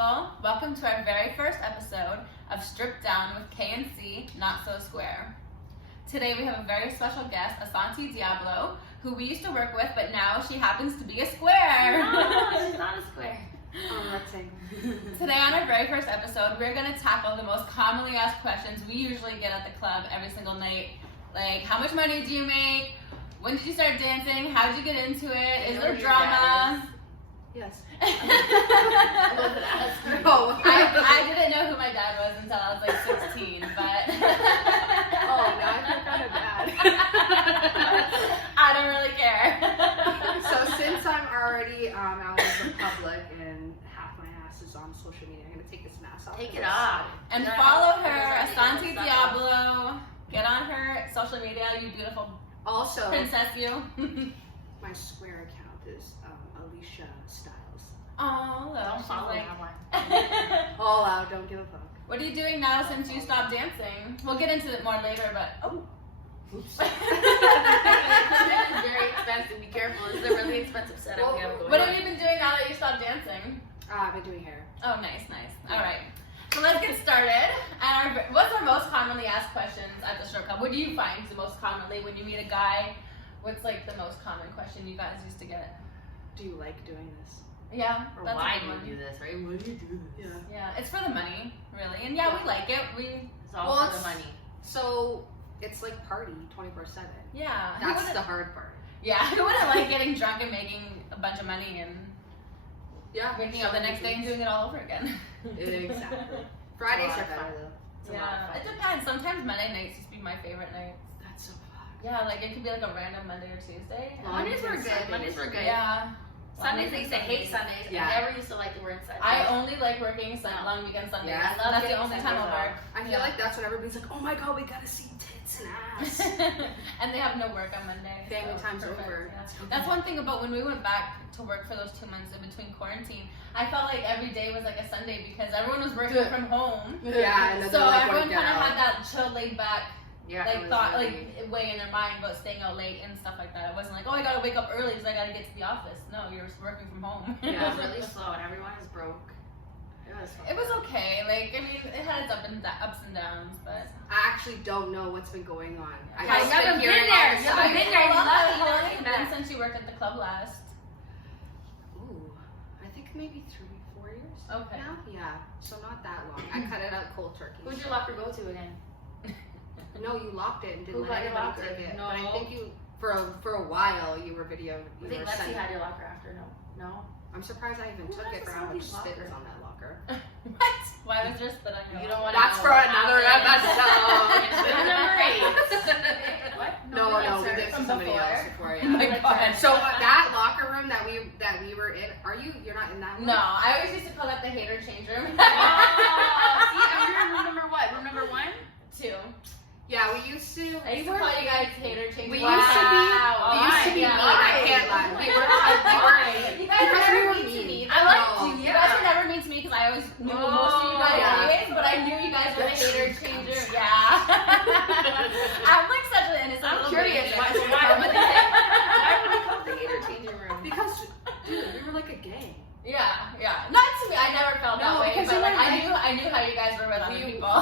people. Welcome to our very first episode of Stripped Down with K&C, Not So Square. Today we have a very special guest, Asante Diablo, who we used to work with, but now she happens to be a square. No, she's not a square. Today on our very first episode, we're going to tackle the most commonly asked questions we usually get at the club every single night. Like, how much money do you make? When did you start dancing? How did you get into it? Is there drama? Yes. No, I didn't know who my dad was until I was like 16, but Oh, now I feel kind of bad. I don't really care. So since I'm already out in the public and half my ass is on social media, I'm gonna take this mask off. Take it off. And follow her, Asante Diablo. Get on her social media, you beautiful Also, princess you. my square account is Alicia Styles. Oh, Don't follow like, that one. All out, don't give a fuck. what are you doing now since you stopped dancing? We'll get into it more later, but Oops. It's very expensive. Be careful. This is a really expensive setup we have going what on. have you been doing now that you stopped dancing? I've been doing hair. Oh, nice. All right. So let's get started. What's our most commonly asked questions at the strip club? What do you find the most commonly when you meet a guy? What's like the most common question you guys used to get? Do you like doing this? Yeah, Or that's a why good do one. you do this, right? Why do you do this? Yeah, it's for the money, really. And yeah, we like it. It's all Well, for the money. So it's like party 24/7. Yeah. That's the hard part. Yeah, who wouldn't like getting drunk and making a bunch of money and Yeah. waking up the next day and doing it all over again? Exactly. Fridays are better though. It's a lot of Yeah, fun. it depends. Sometimes Monday nights used to be my favorite night. That's so fun. Yeah, like it could be like a random Monday or Tuesday. Mondays were good. Mondays were good. Yeah. Sundays, I used to hate Sundays. Yeah. I never used to like the word Sundays. I only like working long weekend Sundays. Yeah, I love That's the getting only time I'll Sundays work. I feel like that's when everybody's like, oh my god, we gotta see tits and ass. And they have no work on Monday. Family so time's perfect, over. yeah. That's one thing about when we went back to work for those 2 months in between quarantine. I felt like every day was like a Sunday because everyone was working from home. Yeah, and then So they're, like, everyone worked kind of out. had that chill, laid back, Yeah, like it was thought, really- like way in their mind about staying out late and stuff like that. It wasn't like, oh, I gotta wake up early because I gotta get to the office. No, you're just working from home. Yeah, it was really slow and everyone is broke. It was fun. It was okay. Like, I mean, it had its ups and downs, but. I actually don't know what's been going on. I Yeah, just you haven't hearing been all there. this You stuff. haven't been there. How long Lucky has you're it like been that. since you worked at the club last? Ooh, I think maybe 3-4 years. Okay. Now? Yeah, so not that long. I cut it out cold turkey. Who'd your locker go to again? No, you locked it and didn't Who let got your anybody locker? take it. No. But I think you, for a while, you were video. I You think were Lexi sent. had your locker after. No. I'm surprised I even Who took has it for a how much Sally's spit is locker? on that locker. What? Why was there spit on your You locker? don't want to That's know for what another happened. episode. Number 8. What? No, we answer did it from to somebody before. else before. Oh my Yeah. god. So that locker room that we were in, you're not in that one? No, I always used to call that the hater change room. Oh, see, I'm room number what? Room number 1? 2. Yeah, we used to. I used to call you guys hater change We room. used to be. Wow. We used to be Yeah. mean. I can't lie. We were. You guys were Because we never were mean to mean. me. I like No. you. You guys were never mean to me because I always knew most of you guys yeah. anyways, but I knew you guys were the The hater truth changer. comes. Yeah. I'm like such an innocent I'm little curious. baby. Why would they call the hater changing room? Because, dude, we were like a gang. Yeah. Not to me. I never felt that No, way, because but you like, were I knew how you guys were with other We- people.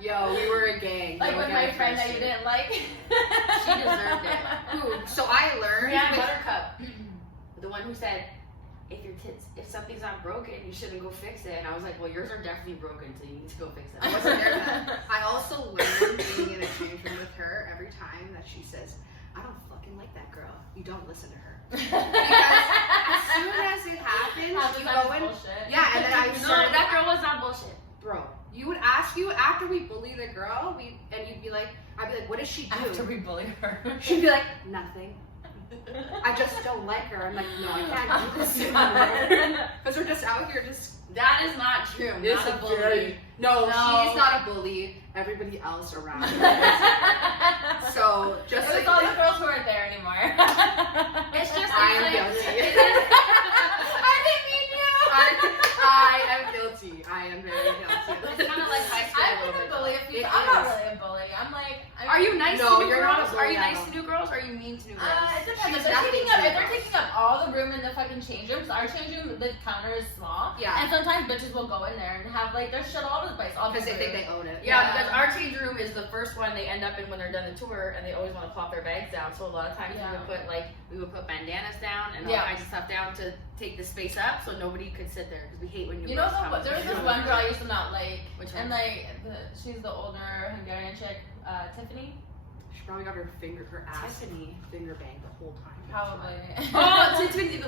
Yo, we were a gang. Like Don't with get my it friend that you twisted. didn't like. She deserved it. Ooh, so I learned. Brianna with- Buttercup, the one who said, if something's not broken, you shouldn't go fix it. And I was like, well, yours are definitely broken, so you need to go fix I it. wasn't there then. I also learned being in a change room with her every time that she says, I don't fucking like that girl. You don't listen to her. As soon as it happens, you go in. Bullshit. Yeah, and then I No, started. that girl was not bullshit. Bro, you would ask you after we bully the girl, and you'd be like, I'd be like, what does she do? After we bully her. She'd be like, nothing. I just don't like her. I'm like, no, I can't do this anymore. Because we're just out here just. That is not true. I'm It's not a bully. very- No, No. she's not a bully. Everybody else around her. So just It was like all the girls who aren't there anymore. It's just I am like, guilty. I didn't mean you. I am guilty. I am very guilty. It's kind of like high school I've a been little a bit. bully a few It times. I'm not is. really a bully. I'm like. Are you nice No, to new you're not a girls? bully Are you at nice all. to new girls? Or are you you mean to new girls? It depends. She's If they're definitely taking up all the room in the fucking change room, 'cause our change room, the counter is small. Yeah. And sometimes bitches will go in there and have like their shit all over the place. Because they think they own it. Yeah, Yeah. because our change room is the first one they end up in when they're done the tour, and they always want to plop their bags down. So a lot of times Yeah. we would put bandanas down and all Yeah. kinds of stuff down to take the space up, so nobody could sit there because we hate when You know, girls there was this one girl I used to not like, Which and one? like she's the older Hungarian chick, Tiffany. She probably got her ass Tiffany. finger banged the whole time. Probably. Oh, Tiffany.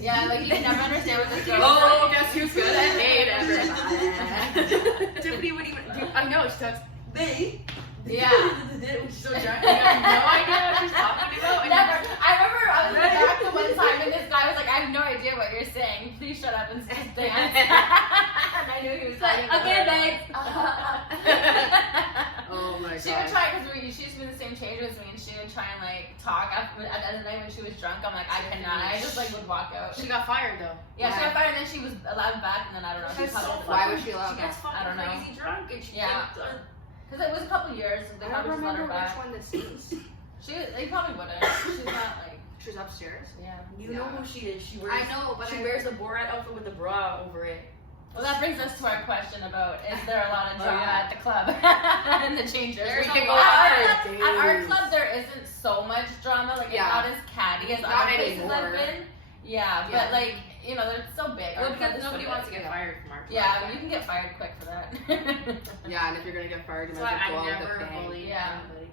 Yeah, like you can never understand what this girl. Oh, guess who's good at made Everybody. Tiffany would even do. I know she talks. They. Yeah. When she's so drunk, you have no idea what she's talking about. Never. I remember I was in the back the one time and this guy was like, I have no idea what you're saying. Please shut up and just dance. And I knew he was like, okay, thanks. Oh my god. She would try, because she used to be in the same change as me, and she would try and like talk at the end of the night when she was drunk. I'm like, I cannot. I just like would walk out. She got fired though. Yeah, she got fired, and then she was allowed back, and then I don't know. She That's so probably Why was she allowed She gets back? fucking I don't know. crazy drunk and she Yeah. Because it was a couple years. They I probably don't just let her remember which back. one this is. They probably wouldn't. She's not like, She was upstairs. yeah. You know who she is. She wears. I know, but She I wears a Borat outfit with a bra over it. Well, that brings us to our question about, is there a lot of Oh, drama yeah. at the club? In the changers. There's We a can go lot. at our club, there isn't so much drama. Like, Yeah. it's not as catty as Not other places anymore. I've been. Yeah, Yeah. but like, you know, they're so big. Well, Our club because is so nobody big. wants to get fired from our club. Yeah, you can get fired quick for that. Yeah, and if you're gonna get fired, you That's might why as well go I out with never a bang. bully Yeah. anybody.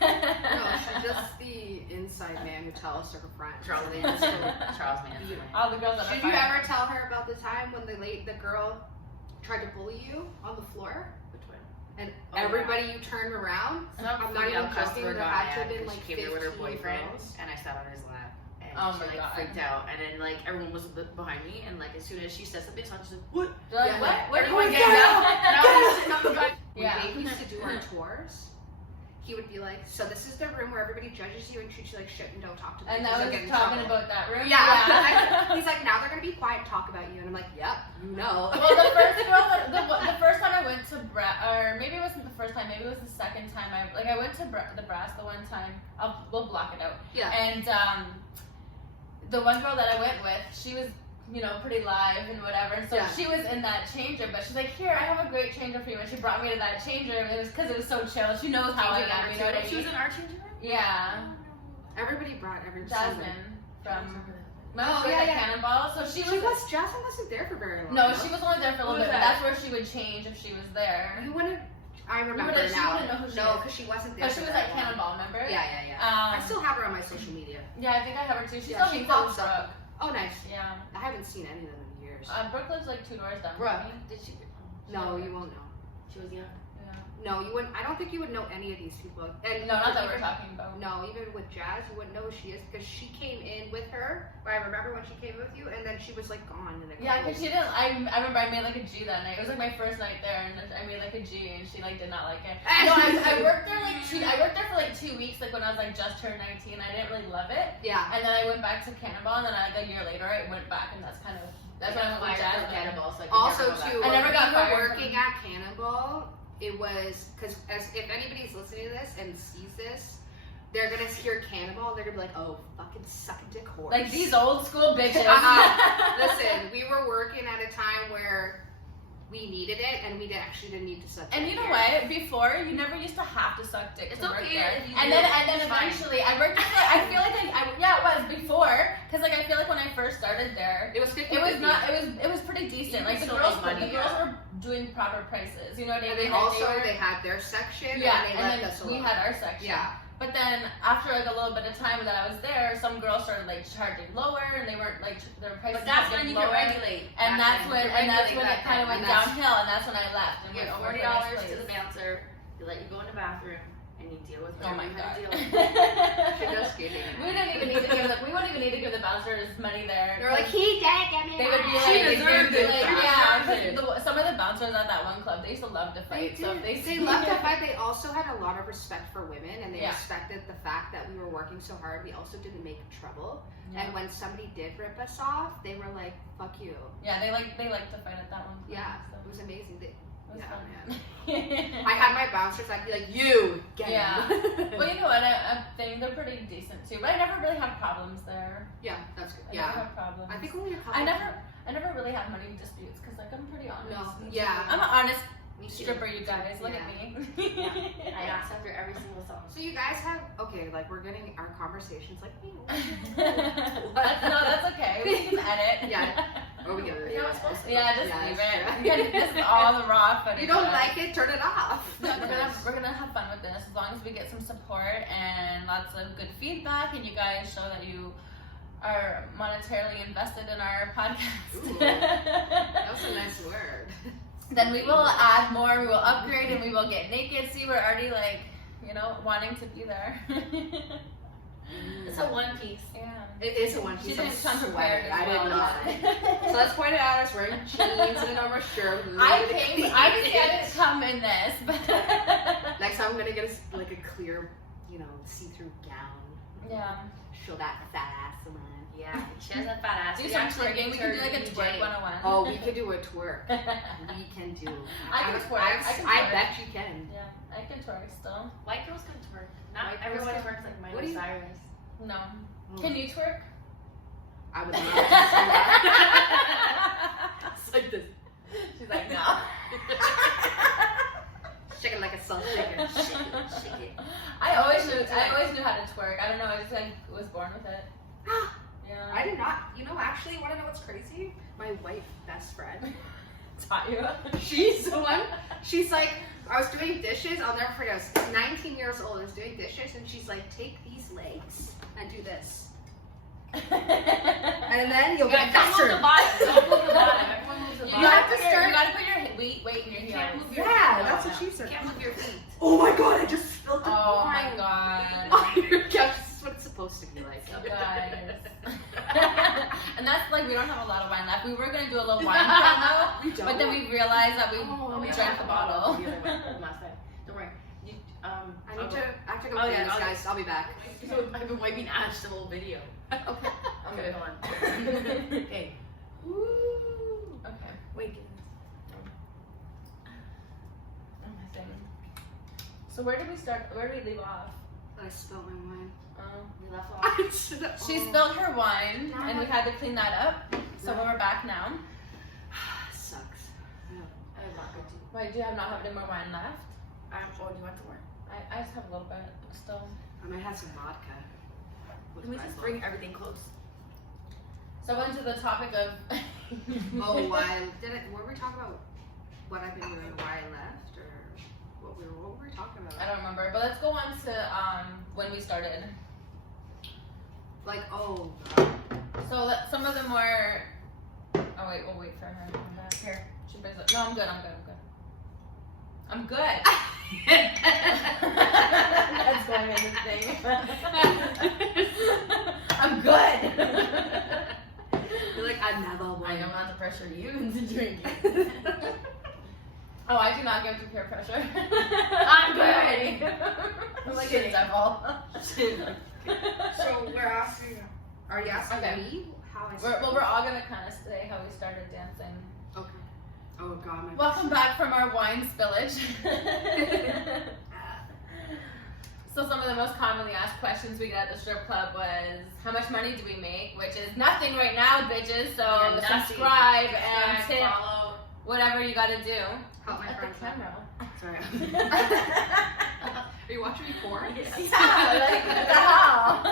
No, she's just the inside man who tells to her friends. Charles So they Manson. just- Charles Manson. All the girls that are Did you fired. ever tell her about the time when the girl tried to bully you on the floor? Which one? And Oh, everybody you turned around? Some I'm not even female joking, customer there got had to have mad been because like she came there with her 15 boyfriend, girls. and I sat on his lap, and Oh she my like God. freaked out, and then like everyone was behind me, and like as soon as she said something, so I was just like, what? They're like, Yeah, what? What? Everyone What? gets up, and I was sitting on the guy. When Yeah. Dave used to do our tours, he would be like, so this is the room where everybody judges you and treats you like shit and don't talk to them. And because I they'll was get in talking trouble." about that room. Yeah. He's like, now they're gonna be quiet and talk about you, and I'm like, yep, you know. Well, the first girl, the first time I went to or maybe it wasn't the first time, maybe it was the second time. I went to the Brass the one time. We'll block it out. Yeah. And the one girl that I went with, she was, you know, pretty live and whatever. And so Yeah. she was in that changer, but she's like, here, I have a great changer for you. And she brought me to that changer. It was because it was so chill. She knows how I am. You know what I She was mean? in our changing room. Yeah. Everybody brought every Jasmine from. Oh, Remember yeah, at yeah. Cannonball? So she was. Jasmine wasn't there for very long. No, she was only there for a Who little was bit. But that? that's where she would change if she was there. You wouldn't. I remember wouldn't- she now. wouldn't know who she No, is. because she wasn't there. But she for was very at long. Cannonball, remember? Yeah. I I still have her on my social media. Yeah, I think I have her too. She's Yeah, on she me called pops up. Brooke. Oh, nice. Yeah. I haven't seen any of them in years. Brooke lives like 2 doors down Brooke, from me. did she? No, you won't know. She was young. Yeah. No, you wouldn't. I don't think you would know any of these people. And No, not that we're even- talking about. No, even with Jazz, you wouldn't know who she is because she came in with her. But I remember when she came with you, and then she was like gone in a Yeah, couple because she didn't. I remember I made like a G that night. It was like my first night there, and I made like a G, and she like did not like it. No, I worked there I worked there for like 2 weeks, like when I was like just turned 19. I didn't really love it, Yeah. and then I went back to Cannonball, and then like a year later I went back, and that's when I went with Jazz. Cannonball, so I could Also, never go back. too, I never when got we were fired working from- at Cannonball. It was because if anybody's listening to this and sees this, they're gonna hear Cannonball. They're gonna be like, "Oh, fucking suck a dick horse." Like these old school bitches. Listen, we were working at a time where we needed it, and we actually didn't need to suck. And dick you know here. what? Before, you never used to have to suck dick It's to work okay there. if you And do then, it. and then It's fine. eventually, I worked there. I feel like yeah, it was before, because like I feel like when I first started there, It was 50. it was not. It was pretty decent. You Like the still girls, make money, the girls were doing proper prices. You know what I And mean? they Like, also were- they had their section. yeah, and they and left then us we alone. had our section. Yeah. But then after like a little bit of time that I was there, some girls started like charging lower, and they weren't like their prices. But that's were when you lower. can regulate. And that's when regulate it that kind of then, went and that's- downhill, and that's when I left and You went get over $40 to the next to the place. bouncer. They let you go in the bathroom, and you deal with Oh whatever my you god. gotta deal with. Just kidding. We wouldn't even need to give the bouncers money there. They were like, he did get me. They would be back." like, deserved it. like, She yeah. deserved Because some of the bouncers at that one club, they used to love to They fight. So if did. they They loved to fight. They also had a lot of respect for women, and they Yeah. respected the fact that we were working so hard. We also didn't make trouble. Yeah. And when somebody did rip us off, they were like, "Fuck you." Yeah, they like to fight at that one. Club, Yeah, so. it was amazing. It was Yeah, fun. I had my bouncers. I'd be like, you get Yeah. him. Well, you know what? I think they're pretty decent too, but I never really have problems there. Yeah, that's good. I never Yeah, have problems. I think only a couple. I never really have money disputes because like I'm pretty honest. No, yeah. I'm an honest Me too. stripper, you guys. Look at me. I asked after every single song. So you guys have like we're getting our conversations like. That's okay. We can edit. Yeah. Or we get it. Yeah, it's supposed to. Yeah, just Yeah, leave it's it. true. This is all the raw footage. You don't guys. like it? Turn it off. No, we're gonna have fun with this as long as we get some support and lots of good feedback, and you guys show that you are monetarily invested in our podcast. Ooh, that was a nice word. Then we will add more. We will upgrade, and we will get naked. See, we're already like, wanting to be there. It's a one piece. Yeah. It is a one She piece. didn't I'm come prepared as sweating. I well. did not. So let's point it out. I was wearing jeans and a normal shirt. I didn't come in this, but Next time I'm gonna get a clear, see-through gown. yeah. Show that fat ass on. Yeah, she has a fat ass. Do some twerking. We can do like a twerk 101. Oh, we could do a twerk. We can do. I can twerk. I can I twerk. bet you can. Yeah, I can twerk still. White girls can twerk. Not White girls everyone can- twerks like What do Miley you- Cyrus. No. Oh, Can you twerk? I would love to see that. It's like this. She's like, no. Shake it like a salt shaker. Shake it. I always knew how to twerk. I don't know. I just like was born with it. Yeah. I did not. Actually, want to know what's crazy? My white best friend. taught you. She's the one. She's like, I was doing dishes. I'll never forget. I was 19 years old. I was doing dishes, and she's like, take these legs and do this, and then you'll get Don't move faster. the bottom. Don't move the bottom. Everyone moves the You bottom. have to to start. start- You gotta put your weight in your You heels. can't move your Yeah, feet. that's No, what no. she said. You can't move your feet. Oh my god! I just spilled the Oh my wine god. on your couch. This is what it's supposed to be like. You guys. And that's like we don't have a lot of wine left. We were gonna do a little wine promo, We don't. but then we realized that we Oh, we drank the bottle. The other one, last time. Don't worry. You, I I'll need go. to. I have to go Oh, clean yeah, this, I'll- guys. I'll be back. I've been wiping Ash the whole video. Okay. Okay, go on. Okay. Woo. Okay. Wait. So where did we start? Where did we leave off? I spilled my wine. We left off. I should have. She spilled her wine, and we had to clean that up. So we're back now. Sucks. I have vodka too. Why do you not have any more wine left? Oh, do you want some more? I just have a little bit still. I might have some vodka. with Can we my just mom. bring everything close? So into the topic of. Oh, why did it? Were we talking about what I've been doing? Why I left, or what were we talking about? I don't remember, but let's go on to when we started. Like, oh, God. So some of the more. Oh wait, we'll wait for her. to come back. Here, she brings it. No, I'm good. I'm good. That's going in the thing. I'm good. You're like, I never I won. don't want to pressure you into drinking. Oh, I do not give to peer pressure. I'm good. I'm like a devil. So we're asking. Are you asking Okay. me how I started? We're all gonna kind of say how we started dancing. Okay. Oh God. My Welcome back from our wine spillage. So some of the most commonly asked questions we got at the strip club was, how much money do we make? Which is nothing right now, bitches. So Yeah, nothing. subscribe and tip follow. whatever you gotta do. Help my At the friends out. camera. Sorry. Yeah, Are you watching me porn? like what the hell?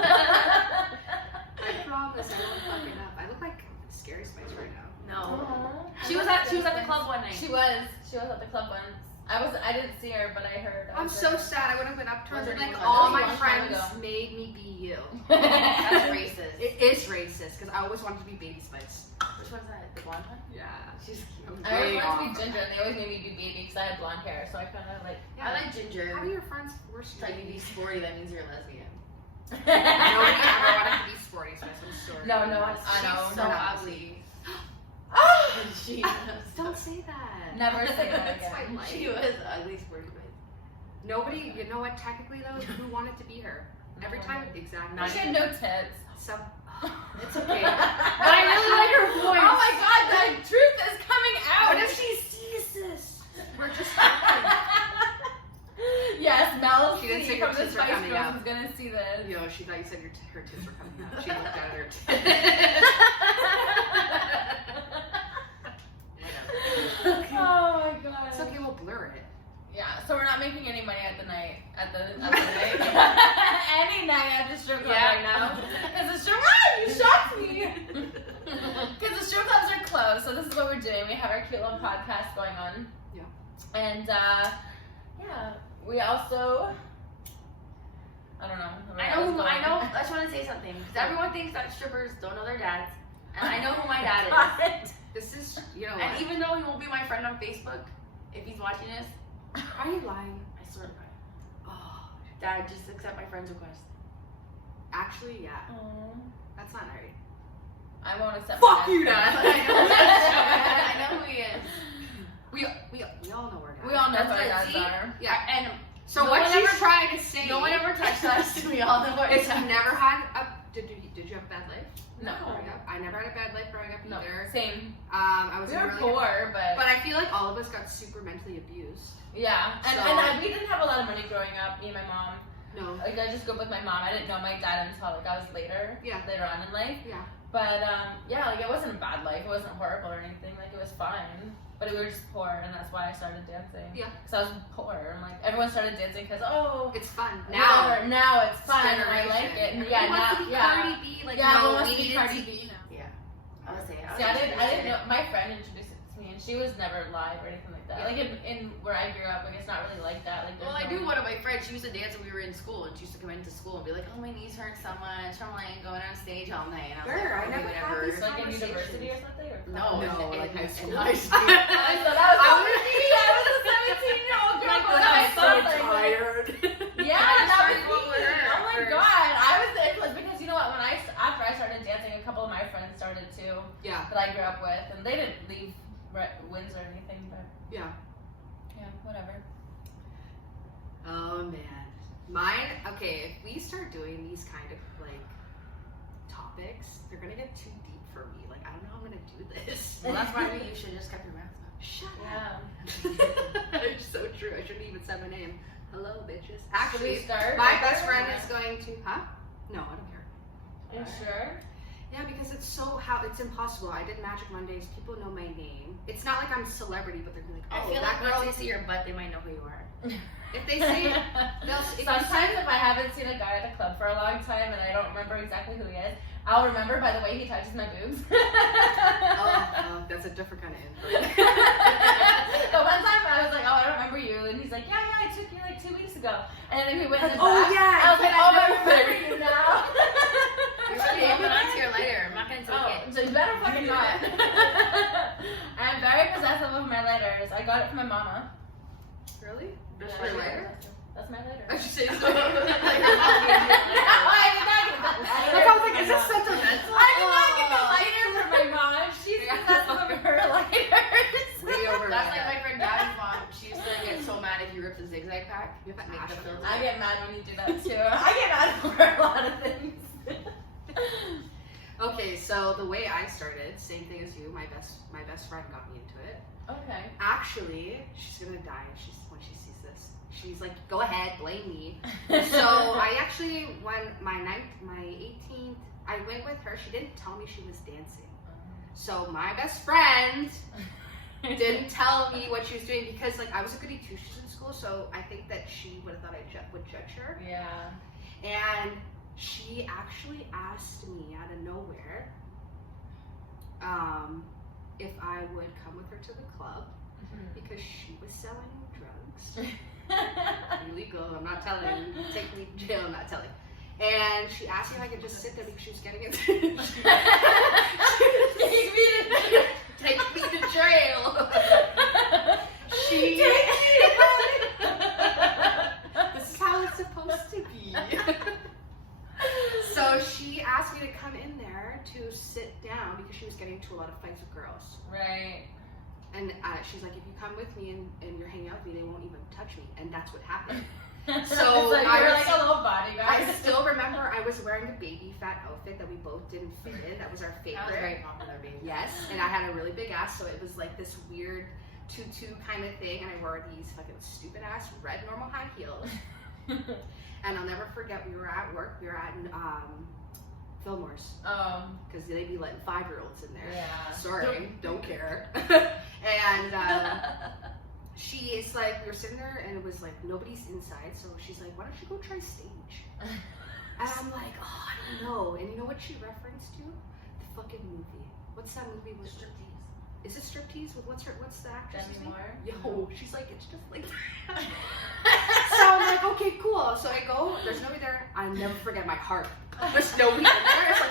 I promise I won't fuck it up. I look like Scary Spice right now. No. Aw. She was at the club one night. She was at the club once. I didn't see her, but I heard. I'm so sad. I would have been up to her. Was her Like name all Linda? my Long time friends ago. made me be you. That's racist. It is racist because I always wanted to be Baby Spice. Which one's that? The blonde one? Yeah. She's cute. I always Way wanted to off. be ginger, and they always made me be baby because I had blonde hair. So I kind of like. I like ginger. How do your friends force you? Try to be sporty, that means you're a lesbian. Nobody ever wanted to be sporty Spice. I'm sorry. No, no one. I know. She's so no. ugly. Ah! She Don't say that. Never say that That's again. my life. She was ugly sporty, but Nobody, you know what? Technically though, who wanted to be her? Every time, exactly. She had no tits. Some. It's okay. But But I really like her voice. Oh my god, the truth is coming out. What if she sees this? We're just Yes, Mel She didn't say from her the tits were Spice coming Girls out. is gonna see this. Yo, she thought you said her tits were coming out. She looked at her tits. Oh my god. It's okay, we'll blur it. Yeah, so we're not making any money at the night. Any night at the strip club right now. Because the strip you shocked me. Because the strip clubs are closed, so this is what we're doing. We have our cute little podcast going on. Yeah. And yeah, we also I don't know. I know. I just want to say something because everyone thinks that strippers don't know their dads, and I know who my dad is. This is, you know, And even though he won't be my friend on Facebook, if he's watching this, are you lying? I swear to God, Oh, Dad, just accept my friend's request. actually, yeah. Aw. That's not right. I won't accept Fuck my you, dad's Dad. friend. I know who he is. We all know where Dad. We all know That's who our what- dads see? are. Yeah. And So No what one she's ever- trying to say? no one ever touched us. We all know what Is it's you never had a did you have a bad life No. growing up? I never had a bad life growing up No. either. Same. I was We in a were really poor, but I feel like all of us got super mentally abused. yeah. And, So- and we didn't have a lot of money growing up, me and my mom. No. Like, I just grew up with my mom. I didn't know my dad until, like, I was later on in life. Yeah. But, yeah, like, it wasn't a bad life. It wasn't horrible or anything. Like, it was fine. But we were just poor, and that's why I started dancing. Yeah. Because I was poor. And, like, everyone started dancing because, oh, It's fun. now it's fun, and I generation. like it. And, Everybody yeah, wants now, to be yeah. Cardi B. Like, Yeah, no, everyone wants we to be needed Cardi to- B now. Yeah. I was saying. See, I didn't know. My friend introduced it to me, and she was never live or anything like that. Yeah. Like in where I grew up, like it's not really like that. Like, Well, I there's knew no- one of my friends. She used to dance when we were in school, and she used to come into school and be like, "Oh, my knees hurt so much from like going on stage all night." And I was Where? I like, never "Okay, had whatever." these like in conversations. university or something. Or No, No, in like high in school. high school. So that was I I was a 17-year-old girl Like, going to I'm high so school. Like, tired. yeah, I that was started going me. with her Oh my first. god, I was the influence because you know what? After I started dancing, a couple of my friends started too Yeah. that I grew up with, and they didn't leave wins or anything, but Yeah. yeah, whatever. Oh man. Mine. Okay. If we start doing these kind of like topics, they're gonna get too deep for me. Like I don't know how I'm gonna do this. Well, that's why you should just kept your mouth shut. Shut Yeah. up. It's so true. I shouldn't even said my name. Hello, bitches. Should we Actually, start? my best friend is going to. Huh? No, I don't care. Are you sure? Yeah, because it's impossible. I did Magic Mondays. People know my name. It's not like I'm a celebrity, but they're gonna be like, I oh, feel that like girl. once they see your butt, they might know who you are. If they say it, they'll. If you Sometimes if I haven't seen a guy at the club for a long time and I don't remember exactly who he is, I'll remember by the way he touches my boobs. oh, that's a different kind of info. But one time I was like, oh, I don't remember you, and he's like, yeah, I took you like 2 weeks ago, and then we went to the Oh, back. yeah, I was like, I oh, I know. remember you now. You're really holding on to your lighter. I'm not gonna take Oh, it. so you better fucking not. I'm very possessive of my lighters. I got it from my mama. Really? Just Yeah, for later? That's my lighter. I should say so. No, I did not get that lighter. I was like, is this sentimental? I did not get the lighter from my mom. She's possessive of her lighters. Way over That's that. like my friend Gabby's mom. She used to get so mad if you ripped the zigzag pack. You have to Make ash the it. filter. I get mad when you do that too. I get mad over a lot of things. Okay, so the way I started, same thing as you. My best friend got me into it. Okay. Actually, she's gonna die when she sees this. She's like, go ahead, blame me. So I actually, when my 18th, I went with her. She didn't tell me she was dancing. So my best friend didn't tell me what she was doing because like I was a goody two-shoes in school, so I think that she would have thought I would judge her. Yeah. And she actually asked me out of nowhere if I would come with her to the club because she was selling drugs. Illegal, I'm not telling. Take me to jail, I'm not telling. And she asked me if I could just sit there because she was getting it. Take me to jail. She. This is how it's supposed to be. So she asked me to come in there to sit down because she was getting into a lot of fights with girls. Right. And she's like, if you come with me and you're hanging out with me, they won't even touch me. And that's what happened. So I you're was- like a little bodyguard. I still remember I was wearing a baby fat outfit that we both didn't fit in. That was our That was very favorite. popular, baby. Yes, and I had a really big ass, so it was like this weird tutu kind of thing, and I wore these fucking stupid ass red normal high heels. And I'll never forget, we were at work. We were at Fillmore's. Because they'd be letting 5-year-olds in there. Yeah. Sorry, don't care. And she is like, we were sitting there and it was like nobody's inside, so she's like, why don't you go try stage? And I'm like, oh, I don't know. And you know what she referenced to? The fucking movie. What's that movie with Striptease? Is it Striptease with what's the actress? Demi Moore? Yo, she's like, it's just like that. So I'm like, okay, cool. So I go, there's nobody there. I'll never forget my heart. There's nobody in there. It's like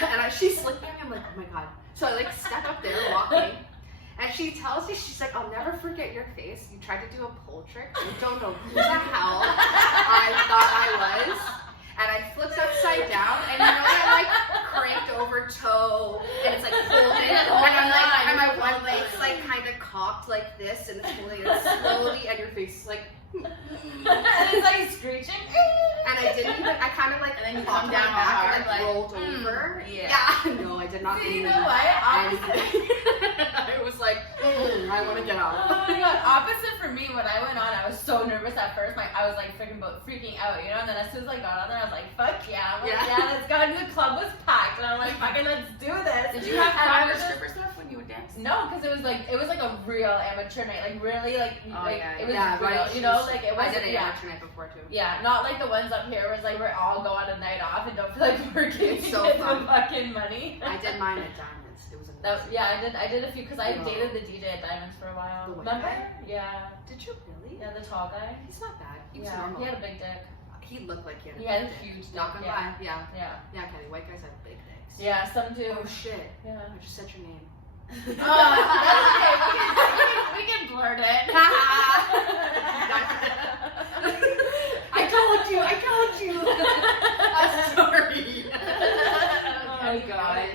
this. And she's looking at me, I'm like, oh my god. So I like step up there walking. And she tells me, she's like, I'll never forget your face. You tried to do a pole trick. I don't know who the hell I thought I was. And I flipped upside down, and you know that like cranked over toe, and it's like holding it, and my one leg's like kind of cocked like this, and it's holding it slowly, and your face is like, And it's like screeching. and I didn't even, I kind of like, And then you popped come my down back hard, and like rolled over. yeah. No, I did not. See, you do know what? anything. I was like, I want to get Oh out. my god, opposite for me. When I went on, I was so nervous at first. Like I was like freaking out, you know. And then as soon as I got on there, I was like, "Fuck yeah!" I'm like, Yeah. let's go." And the club was packed, and I'm like, "Fucking, let's do this." Did you have And I fun was with just- stripper stuff when you would dance? No, because it was like a real amateur night. Like really, like Oh, yeah, it was yeah, real. right. You know, like it was. I did an Yeah. amateur night before too. Yeah, not like the ones up here where it's like we're all going a night off and don't feel like working It's to so get fun. the fucking money. I did mine at Diamonds. It was That, amazing. yeah, I did a few because I No. dated the DJ at Diamonds for a while. The white Remember? guy? Yeah, Did you really? yeah, the tall guy. He's not bad. He was Yeah, normal. he had a big dick. He looked like he had a He had big a dick. huge dick. Not gonna Yeah, lie. Yeah. yeah, Yeah, Kenny. White guys have big dicks. yeah. Some do. Oh shit. Yeah. I just said your name. Oh, that's okay. We can blurt it. I told you. I'm sorry. Oh my god.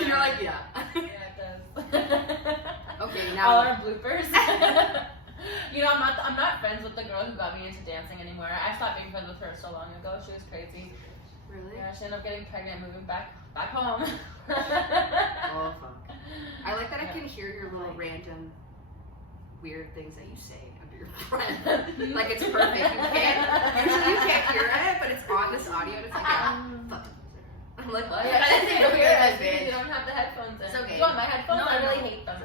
You're like, yeah. Yeah, it does. Okay, All now. our bloopers. You know, I'm not friends with the girl who got me into dancing anymore. I stopped being friends with her so long ago. She was crazy. Really? Yeah, she ended up getting pregnant, moving back home. Oh fuck. I like that I can hear your little random weird things that you say under your breath. Like it's perfect. Usually you can't hear it, but it's on this audio and it's like, yeah, fuck. I'm like, Well, what? yeah, I didn't think You'll of hear it that, because bitch. you don't have the headphones in. It's okay. You want my headphones? No, I no. really hate them.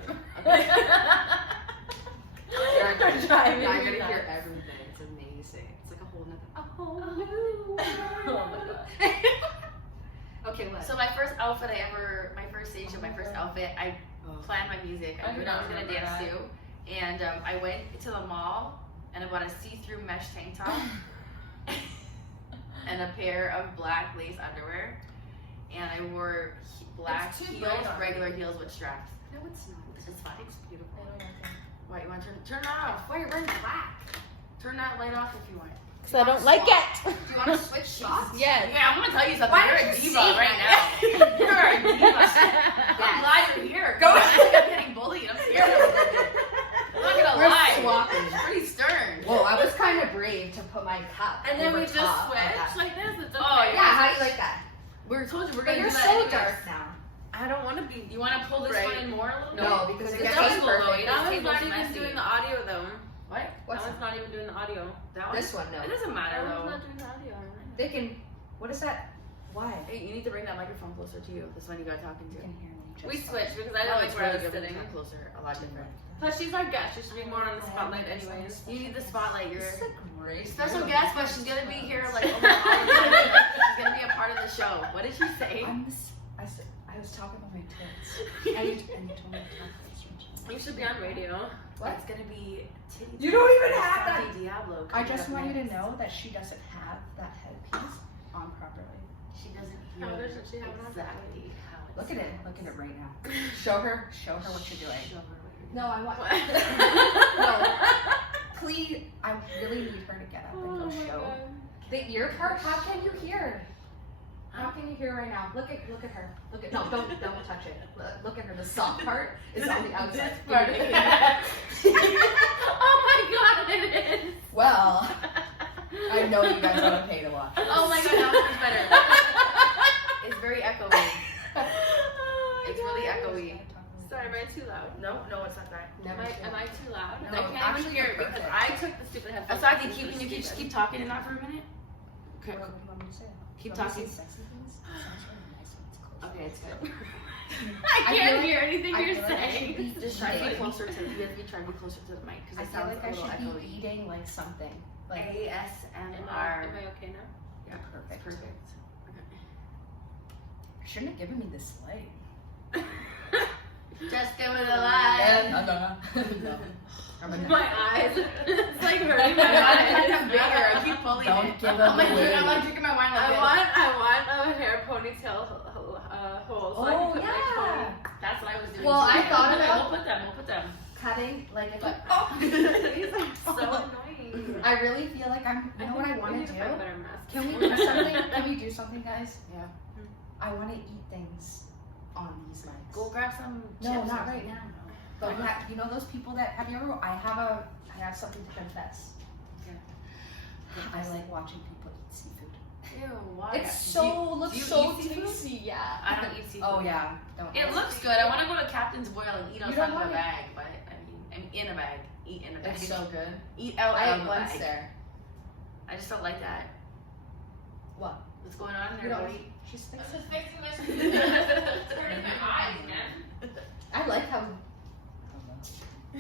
You're driving Yeah, I me gotta hear nuts. everything. It's amazing. It's like a whole nother. Oh my god. Okay, what? So my first stage of my first outfit, I planned my music. I I knew do what I not was gonna remember dance to, and I went to the mall and I bought a see-through mesh tank top and a pair of black lace underwear, and I wore black It's too heels, bright on regular me. heels with straps. No, it's not. It's fine. It's beautiful. Why you want to turn it off? Why you're wearing black? Turn that light off if you want. So I don't like it. Do you want to switch shots? Yes. Yeah, I'm gonna tell you something. Why You're did a you diva say right that? now. You're a diva. I'm glad you're here. Go. I'm getting bullied. I'm scared. I'm not gonna We're lie. swapping. It's pretty stern. Whoa, I was kind of brave to put my cup. And then over we just top of switch that. like this. It's okay. Oh, Yeah, how do you like that? We told you we're But gonna you're do that so anyways. dark now. I don't want to be. You want to pull this Right. one in more a little bit? No, because it That gets one's perfect. That one's This not table's even messy. doing the audio though. What? What's That one's not even doing the audio. That one? This one, no. It doesn't matter That one's though. not doing the audio. They can. What is that? Why? Hey, you need to bring that microphone closer to you. This one you got talking to. You can hear me. Just We fine. switched because I didn't like it's where I really was good when sitting. you come closer. A lot different. Plus, she's our guest. She should be more on the spotlight, anyways. You need the spotlight. You're This is a great special view. guest, but she's gonna be here like almost all the time. She's gonna be a part of the show. What did she say? I was talking about my tits. and you told me to talk about You should be on radio. What? It's gonna be titty. You don't even have that. Sandy Diablo. I coming just up want you to next. know that she doesn't have that headpiece on properly. She doesn't How hear doesn't she have it on exactly how it's Look at it. Look at it right now. Show her what you're doing. Show her what you're doing. No, I want. No. Please, I really need her to get up and Oh go show. The ear part. How can you hear? How can you hear right now? Look at her. No, don't touch it. Look at her. The soft part is on the outside. This part. Oh my god, it is. Well, I know you guys want to pay to watch. Oh my god, now it's much better. It's very echoey. Oh my It's God. really echoey. So Sorry, am I too loud? No, it's not that. Am I too loud? No, I can't actually, even hear it you're because perfect. I took the stupid headphones. So I can keep, you just keep talking and not for a minute? Okay. What do you want me to say? Keep Do you want me talking. to say sexy things? It sounds really nice when it's close. Okay, it's good. I I can't feel hear anything I you're feel like I should saying. be Just try to be eating. closer to the closer to the mic because I it feel sounds like a I little should be echoey. eating like something. Like Am ASMR. I okay now? Yeah, perfect. perfect. You shouldn't have given me this light. Just give it a lie. No. My eyes. It's like hurting my I'm bigger. I eyes. keep pulling Don't it. give it I'm like, away. I'm like drinking my wine like this. I want a hair ponytail hole. So I can Oh put my yeah. That's what I was doing. Well, I thought about- We'll put them. Cutting like if I, pony. These are so annoying. I really feel like I'm. You know what I want We need to do? find better masks. Can we do something? Can we do something, guys? Yeah. I want to eat things on these mics. Go grab some No, chips not or right something. now. But we have, you know those people that have you ever? I have something to confess. I like watching people eat seafood. Ew, why? It's Do you- so looks do you so eat seafood? tasty. Yeah. I don't eat seafood. Oh yeah. Don't. It looks good. I want to go to Captain's Boil and eat You outside don't of a want it. bag, but I mean in a bag. Eat in a bag. It's so good. Eat out I of ate a once bag. there. I just don't like that. What? What's going on You there, don't. buddy? She's I'm fixing. just fixing my It's hurting my eyes, man. I like how. I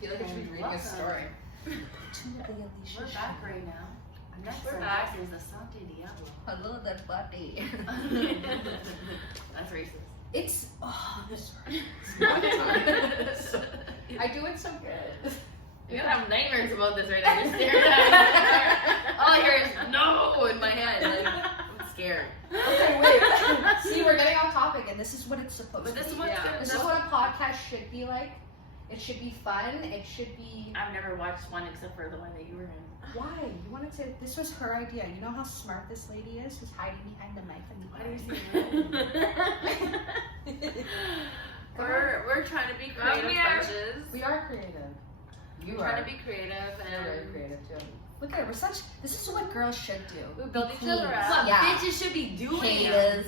feel like I should be reading a story. We're back right now. Next We're on back. us is the Sante Diablo. Hello, that buddy. That's racist. It's oh, this I do it so good. You're gonna have nightmares about this right now. You're staring at it. All I hear is no in my head. Like, I'm scared. Okay, wait. See, we're getting off topic, and this is what it's supposed But to this be. is what's Yeah. good. This is what a podcast should be like. It should be fun. It should be. I've never watched one except for the one that you were in. Why? You wanted to. This was her idea. You know how smart this lady is, who's hiding behind the mic and We're trying to be creative bunches. We are creative. You We're are. trying to be creative You're very and creative too. Look at her. We're such. This is what girls should do. we build Be each other queens. up. What Yeah. bitches should be doing. Haters.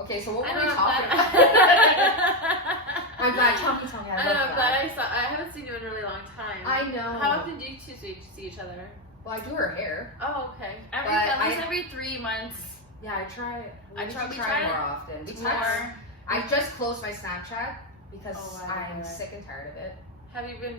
Okay, so what I were know, we I'm talking glad. about? I'm glad. Tell me. I I know, love I'm glad that. I haven't seen you in a really long time. I know. How often do you two see each other? Well, I do her hair. Oh, okay. At least every 3 months. Yeah, I try. I We try- should we try try more to- often. We More. text. I just closed my Snapchat because Oh, wow, I'm right. sick and tired of it. Have you been,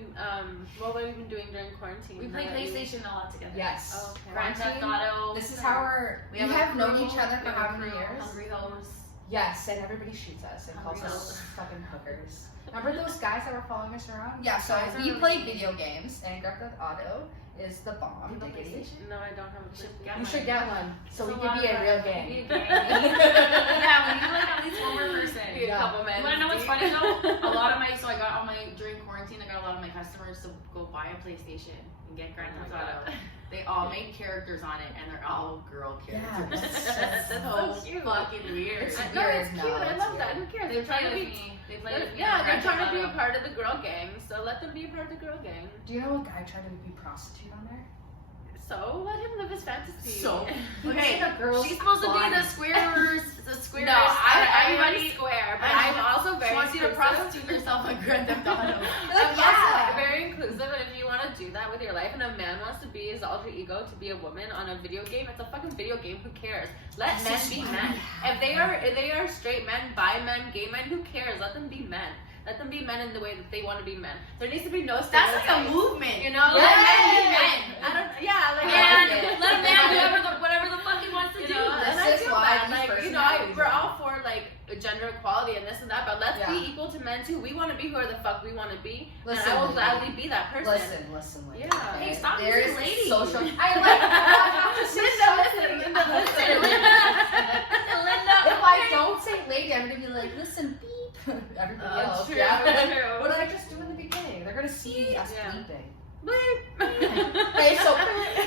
what have you been doing during quarantine? We play now that you- PlayStation a lot together. Yes. Oh, okay. Grand Theft Quarantine. Auto. This is how we have known each other for how many years? Hungry Hoes. Yes, and everybody shoots us and calls Hungry us fucking hookers. Remember those guys that were following us around? Yeah, so Guys are we really play mean. video games, and Grand Theft Auto is the bomb. You have a Diggity. PlayStation? No, I don't have a should PlayStation. get You should get one, so we It's a can lot be a of real fun. gang. Be a gang. Yeah, we need like at least one more person. Be a Yeah. couple men. You wanna know what's funny though? A lot of so I got all my, during quarantine, I got a lot of my customers to go buy a PlayStation and get Grand Oh Theft my Auto. They all make characters on it and they're all girl Yeah, characters. that's so so cute. fucking weird. It's No, weird. it's cute. I it's love that. weird. Who cares? They They're play trying to with be. me. They play with me. Yeah, on they're Grand trying to Theft be a Auto. part of the girl gang, so let them be a part of the girl gang. Do you know a guy tried to be prostitute on there? So let him live his fantasy. So? He Okay, made a girl's She's supposed to be body. the squares. The squares. No, I'm everybody. square, but I I'm also She very wants you to inclusive. prostitute herself on Grand Theft Auto. I'm Yeah. also very inclusive, and if you want to do that with your life, and a man wants to be his alter ego to be a woman on a video game, it's a fucking video game. Who cares? Let This men is be why men. we If they are straight men, bi men, gay men, who cares? Let them be men. Let them be men in the way that they want to be men. There needs to be no That's like a stereotypes. movement. You know, Yeah. let men be men. I don't. Yeah, like I like And it. let a man do whatever the fuck he wants to You do. know, and This I is feel why bad. these Like, you know, personalities we're are- all for like gender equality and this and that, but let's Yeah. be equal to men too. We want to be whoever the fuck we want to be, Listen, and I will lady. gladly be that person. Listen. Yeah. okay? Hey, stop There using is lady. social. I like that. Linda, listen. Linda. If I don't say lady, I'm gonna be like, listen, beep. Everybody else. True, Yeah. true. What did I just do in the beginning? They're gonna see us Yeah. bleeping. Bleep. Hey, so-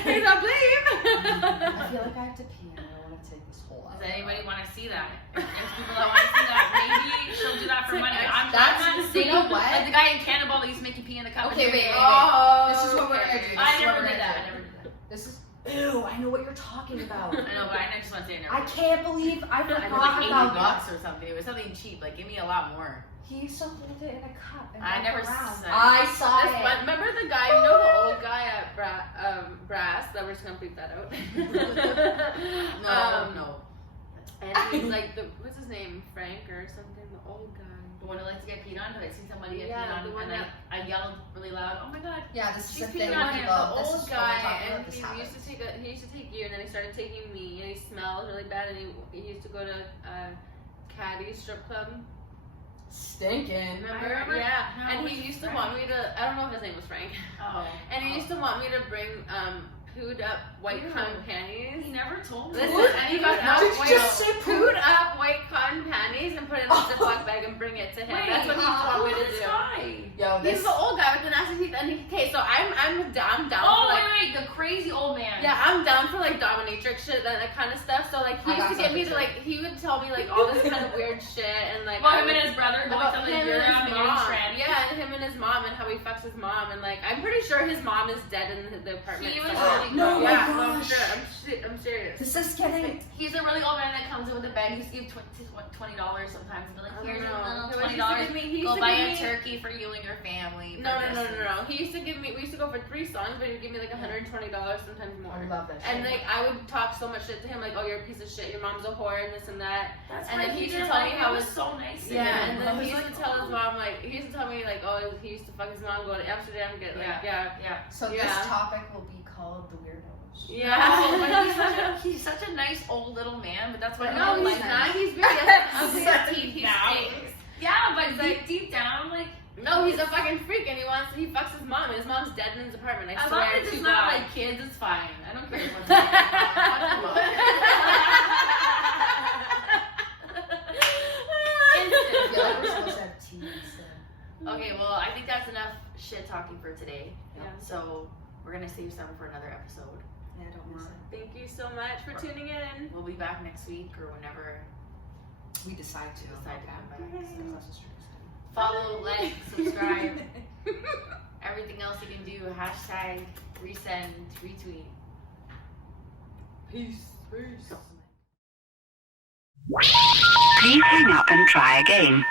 He's a bleep. I feel like I have to pee and I don't want to take this whole hour. Does anybody want to see that? If people that want to see that, maybe she'll do that for money. I'm That's- not you saying know what? like the guy in Cannonball that used to make you pee in the cup. Okay, wait. Oh, This is what we're gonna do. This I is what never we're did gonna that. I do. never did that. This is. Ew, I know what you're talking about. I know, but I just want to say it. I can't believe I I forgot know, like about $80 or something. It was something cheap. Like, give me a lot more. He used to hold it in a cup and I walk never around. said- I saw This it. one, remember the guy, you know the old guy at Brass? That we're just gonna bleep that out. No. And he's like what's his name? Frank or something? The old guy. The one who likes to get peed on, because I seen somebody get Yeah, peed the on, one and that- I yelled really loud, oh my god. Yeah, this is She's the thing peeing when on him, people. the This old is guy, when and this he happens. used to take you, and then he started taking me, and he smells really bad, and he used to go to Caddy strip club. Stinking. Remember? Yeah. And he used to want me to. I don't know if his name was Frank. Oh. And he used to want me to bring pooed up white Ew. cotton panties. He never told me. Listen, What? and he got out Did you white, just say pooed up white cotton panties and put it in a Ziploc bag and bring it to him. That's what he used to want me to do. Yo, this. He's the old guy with the nasty teeth, and okay, so I'm down Oh, for like. wait, the crazy old man. Yeah, I'm down for like dominatrix shit, that kind of stuff. So like he I got used to get me to something like he would tell me like all this kind of weird shit and like Well, I him would- and his brother going about to him like and Europe his and getting mom. tranny. Yeah, and him and his mom and how he fucks his mom and like I'm pretty sure his mom is dead in the apartment. He was somewhere. really No, good. my yeah, gosh. no, I'm sure. I'm serious. This is getting. He's a really old man that comes in with a bag. He's give $20 sometimes. And be like, I here's don't know. a little He used to $20. give me- he used Go to buy give a me- turkey for you and your family. No. He used to give me. We used to go for 3 songs, but he would give me like $120, sometimes more. I love that shit. And like I would talk so much shit to him, like, oh, you're a piece of shit, your mom's a whore, and this and that. That's And why then he used to did tell like me how it was his- so nice. to Yeah, him. and I then was he used like, to tell his oh. mom like he used to tell me like, oh, he used to fuck his mom, go to Amsterdam, get like Yeah. So Yeah. this topic will be called the weirdos. No, but he's such a nice old little man, but that's why I No, don't he's like not. him. He's really ugly teeth. He Now. stinks. Yeah, but like deep down, like No, he's a fucking freak, and he fucks his mom, and his mom's dead in his apartment. I as long swear as to it's not God. like kids, it's fine. I don't care what's I feel like we're supposed to have tea instead. Okay, well, I think that's enough shit talking for today. Yeah. So we're gonna save some for another episode. Yeah, I don't miss it. Thank you so much for tuning in. We'll be back next week or whenever. We decide to. Decide to come back. That's also true. Follow, like, subscribe. Everything else you can do. Hashtag, resend, retweet. Peace. Peace. Please hang up and try again.